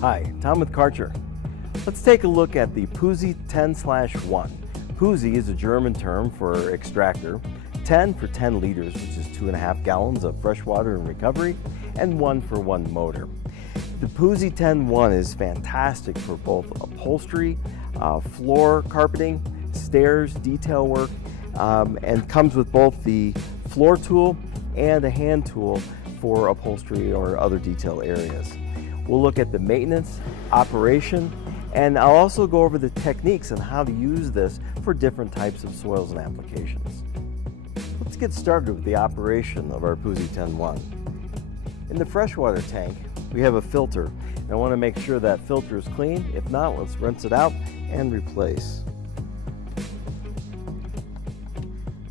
Hi, Tom with Karcher. Let's take a look at the Puzzi 10/1. Puzzi is a German term for extractor, 10 for 10 liters, which is 2.5 gallons of fresh water and recovery, and 1 for 1 motor. The Puzzi 10/1 is fantastic for both upholstery, floor carpeting, stairs, detail work, and comes with both the floor tool and a hand tool for upholstery or other detail areas. We'll look at the maintenance, operation, and I'll also go over the techniques on how to use this for different types of soils and applications. Let's get started with the operation of our Puzzi 10/1. In the freshwater tank, we have a filter, and I want to make sure that filter is clean. If not, let's rinse it out and replace.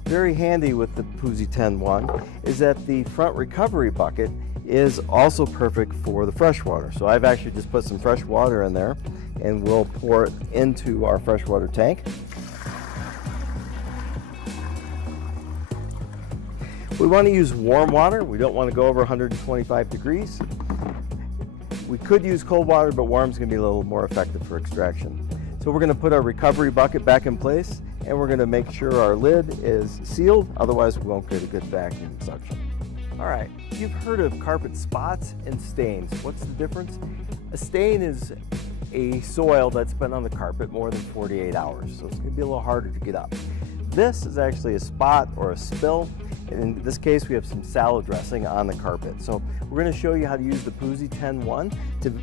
Very handy with the Puzzi 10/1 is that the front recovery bucket is also perfect for the fresh water. So I've actually just put some fresh water in there and we'll pour it into our freshwater tank. We want to use warm water. We don't want to go over 125 degrees. We could use cold water, but warm's going to be a little more effective for extraction. So we're going to put our recovery bucket back in place and we're going to make sure our lid is sealed, otherwise we won't get a good vacuum suction. All right, you've heard of carpet spots and stains. What's the difference? A stain is a soil that's been on the carpet more than 48 hours, so it's going to be a little harder to get up. This is actually a spot or a spill, and in this case we have some salad dressing on the carpet. So we're going to show you how to use the Puzzi 10/1 to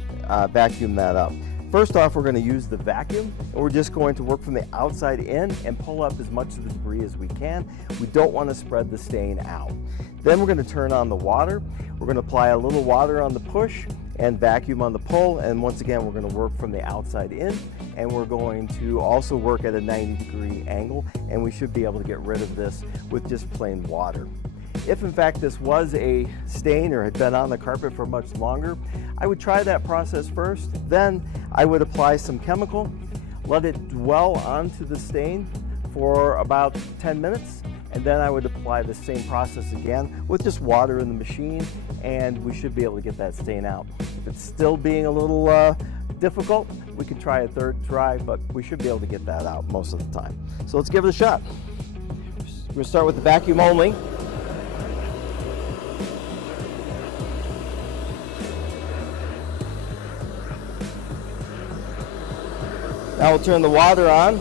vacuum that up. First off, we're going to use the vacuum, and we're just going to work from the outside in and pull up as much of the debris as we can. We don't want to spread the stain out. Then we're going to turn on the water. We're going to apply a little water on the push and vacuum on the pull, and once again we're going to work from the outside in, and we're going to also work at a 90-degree angle, and we should be able to get rid of this with just plain water. If in fact this was a stain or had been on the carpet for much longer, I would try that process first. Then I would apply some chemical, let it dwell onto the stain for about 10 minutes, and then I would apply the same process again with just water in the machine, and we should be able to get that stain out. If it's still being a little difficult, we can try a third try, but we should be able to get that out most of the time. So let's give it a shot. We're going to start with the vacuum only. Now we'll turn the water on,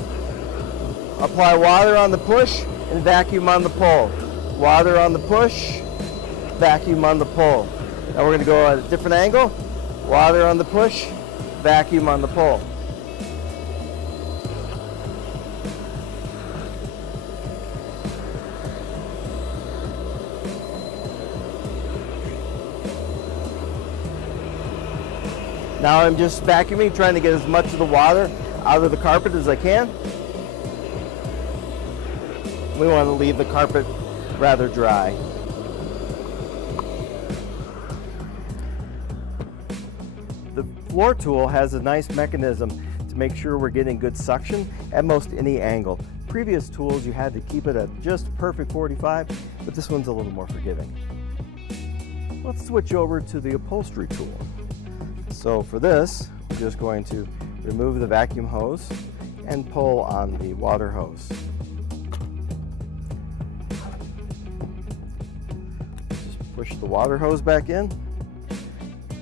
apply water on the push, and vacuum on the pull. Water on the push, vacuum on the pull. Now we're going to go at a different angle. Water on the push, vacuum on the pull. Now I'm just vacuuming, trying to get as much of the water out of the carpet as I can. We want to leave the carpet rather dry. The floor tool has a nice mechanism to make sure we're getting good suction at most any angle. Previous tools you had to keep it at just perfect 45, but this one's a little more forgiving. Let's switch over to the upholstery tool. So for this, we're just going to remove the vacuum hose and pull on the water hose. Just push the water hose back in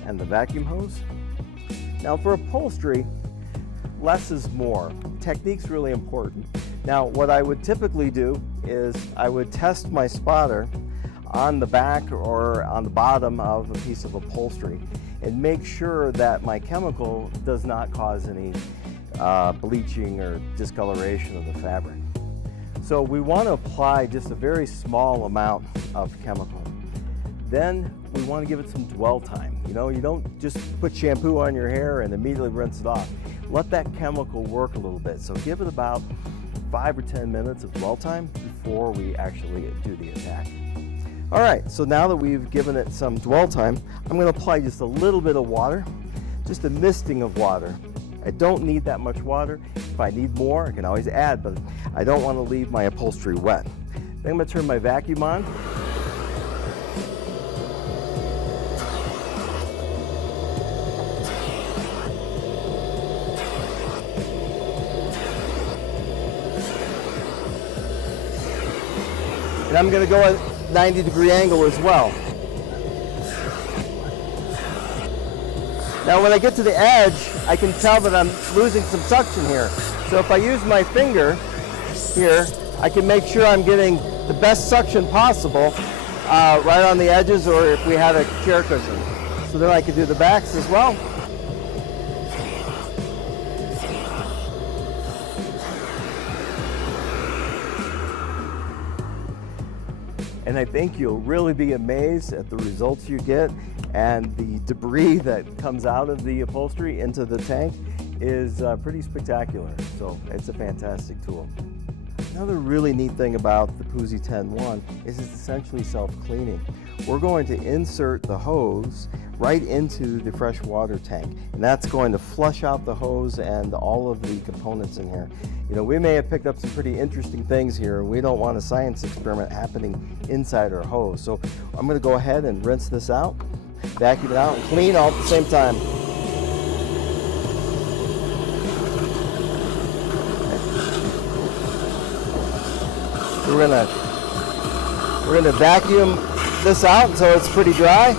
and the vacuum hose. Now for upholstery, less is more. Technique's really important. Now what I would typically do is I would test my spotter on the back or on the bottom of a piece of upholstery and make sure that my chemical does not cause any bleaching or discoloration of the fabric. So we want to apply just a very small amount of chemical. Then we want to give it some dwell time. You know, you don't just put shampoo on your hair and immediately rinse it off. Let that chemical work a little bit. So give it about 5 or 10 minutes of dwell time before we actually do the attack. All right, so now that we've given it some dwell time, I'm going to apply just a little bit of water, just a misting of water. I don't need that much water. If I need more, I can always add, but I don't want to leave my upholstery wet. Then I'm going to turn my vacuum on. And I'm going to go at 90-degree angle as well. Now when I get to the edge, I can tell that I'm losing some suction here. So if I use my finger here, I can make sure I'm getting the best suction possible right on the edges, or if we had a chair cushion. So then I can do the backs as well. And I think you'll really be amazed at the results you get, and the debris that comes out of the upholstery into the tank is pretty spectacular. So it's a fantastic tool. Another really neat thing about the Puzzi 10.1 is it's essentially self-cleaning. We're going to insert the hose right into the fresh water tank, and that's going to flush out the hose and all of the components in here. You know, we may have picked up some pretty interesting things here, and we don't want a science experiment happening inside our hose. So I'm going to go ahead and rinse this out, vacuum it out, and clean all at the same time. We're gonna vacuum this out until it's pretty dry.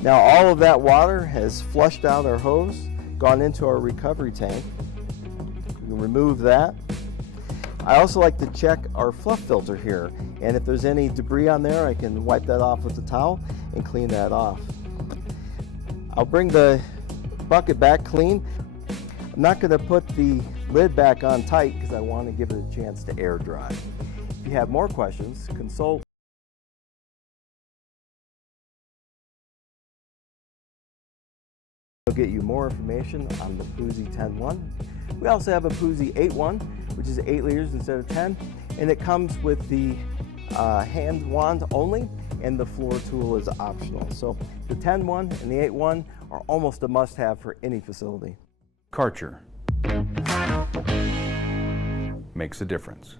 Now all of that water has flushed out our hose, gone into our recovery tank. We can remove that. I also like to check our fluff filter here, and if there's any debris on there, I can wipe that off with a towel and clean that off. I'll bring the bucket back clean. I'm not going to put the lid back on tight because I want to give it a chance to air dry. If you have more questions, consult. I'll get you more information on the Puzzi 10.1. We also have a Puzzi 8.1, which is 8 liters instead of 10, and it comes with the hand wand only, and the floor tool is optional. So the 10.1 and the 8.1 are almost a must-have for any facility. Karcher makes a difference.